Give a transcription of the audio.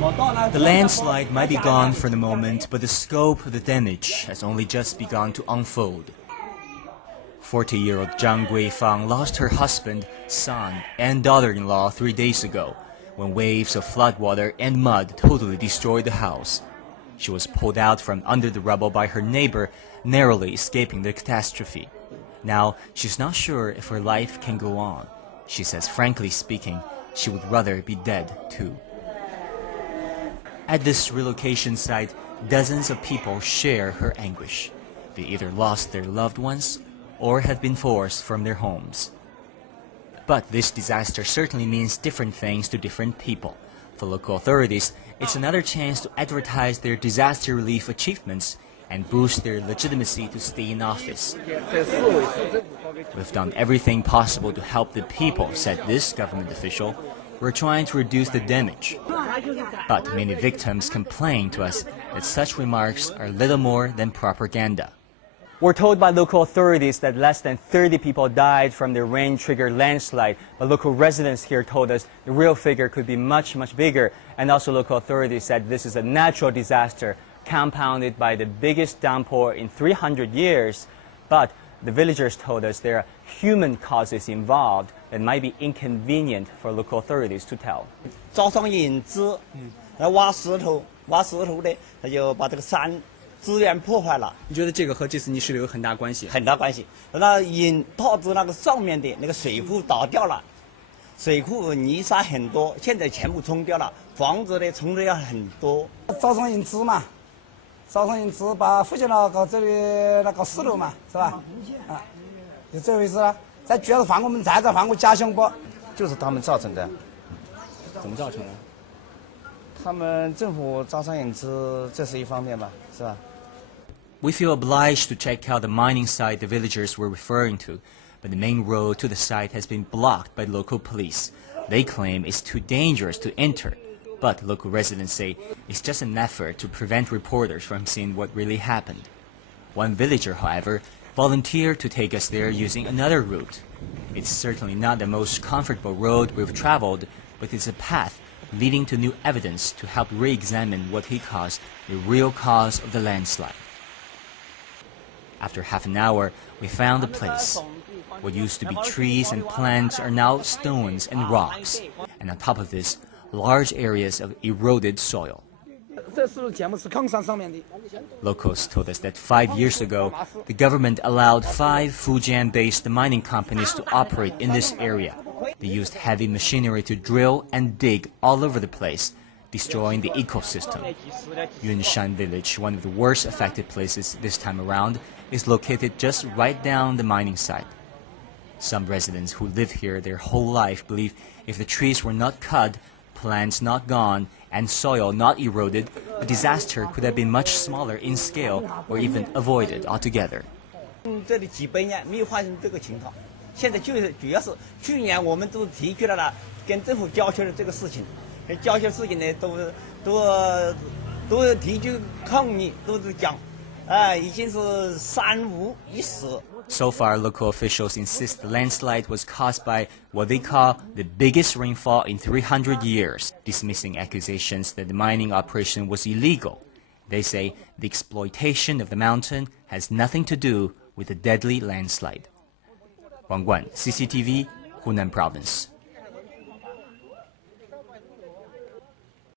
The landslide might be gone for the moment, but the scope of the damage has only just begun to unfold. 40-year-old Zhang Guifang lost her husband, son, and daughter-in-law 3 days ago, when waves of floodwater and mud totally destroyed the house. She was pulled out from under the rubble by her neighbor, narrowly escaping the catastrophe. Now, she's not sure if her life can go on. She says, frankly speaking, she would rather be dead, too. At this relocation site, dozens of people share her anguish. They either lost their loved ones or have been forced from their homes. But this disaster certainly means different things to different people. For local authorities, it's another chance to advertise their disaster relief achievements and boost their legitimacy to stay in office. We've done everything possible to help the people, said this government official. We're trying to reduce the damage. But many victims complain to us that such remarks are little more than propaganda. We're told by local authorities that less than 30 people died from the rain-triggered landslide, but local residents here told us the real figure could be much, much bigger. And also local authorities said this is a natural disaster compounded by the biggest downpour in 300 years. But the villagers told us there are human causes involved that might be inconvenient for local authorities to tell. 招商引资，挖石头的，他就把这个山资源破坏了。你觉得这个和这次泥石流有很大关系？很大关系。那导致那个上面的那个水库倒掉了，水库泥沙很多，现在全部冲掉了，房子的冲的要很多。招商引资嘛，招商引资把附近这里那个石头嘛，是吧？啊，就这回事了。再主要是换我们再换我家乡不？就是他们造成的。怎么造成的？他们政府招商引资，这是一方面吧，是吧？ We feel obliged to check out the mining site the villagers were referring to, but the main road to the site has been blocked by local police. They claim it's too dangerous to enter, but local residents say it's just an effort to prevent reporters from seeing what really happened. One villager, however, volunteered to take us there using another route. It's certainly not the most comfortable road we've traveled, but it's a path leading to new evidence to help re-examine what he calls the real cause of the landslide. After half an hour, we found the place. What used to be trees and plants are now stones and rocks, and on top of this, large areas of eroded soil. Locals told us that 5 years ago, the government allowed 5 Fujian-based mining companies to operate in this area. They used heavy machinery to drill and dig all over the place, destroying the ecosystem. Hunan village, one of the worst affected places this time around, is located just right down the mining site. Some residents who live here their whole life believe if the trees were not cut, plants not gone, and soil not eroded, the disaster could have been much smaller in scale or even avoided altogether. 这里几百年没有发生这个情况，现在就是主要是去年我们都提出来了，跟政府交涉的这个事情，交涉事情呢都提出抗议，都是讲，已经是三无一死。 So far, local officials insist the landslide was caused by what they call the biggest rainfall in 300 years, dismissing accusations that the mining operation was illegal. They say the exploitation of the mountain has nothing to do with the deadly landslide. Wang, CCTV, Hunan Province.